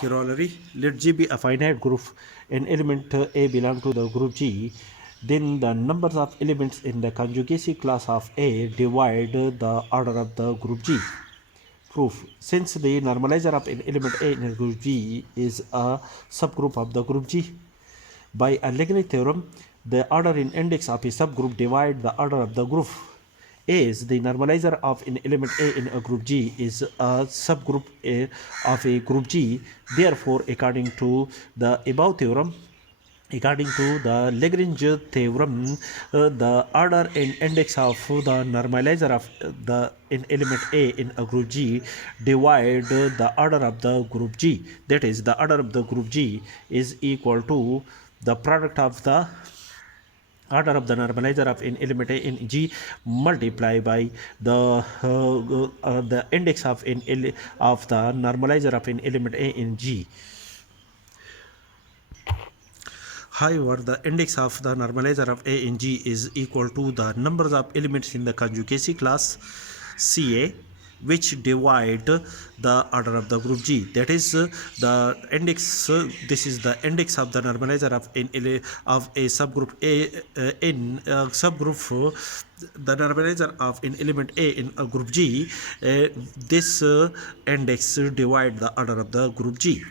Corollary: let G be a finite group and element A belong to the group G, then the numbers of elements in the conjugacy class of A divide the order of the group G. Proof: since the normalizer of an element A in a group G is a subgroup of the group G, by a Legendre theorem, the order in index of a subgroup divide the order of the group. As the normalizer of an element A in a group G is a subgroup A of a group G, therefore, according to the above theorem, according to the Lagrange theorem, the order and index of the normalizer of the in element A in a group G divide the order of the group G. That is, the order of the group G is equal to the product of the order of the normalizer of an element A in G multiply by the index of of the normalizer of an element A in G. However, the index of the normalizer of A in G is equal to the numbers of elements in the conjugacy class CA, which divide the order of the group G. That is the index. This is the index of the normalizer of a subgroup A in subgroup. The normalizer of an element A in a group G. This index divide the order of the group G.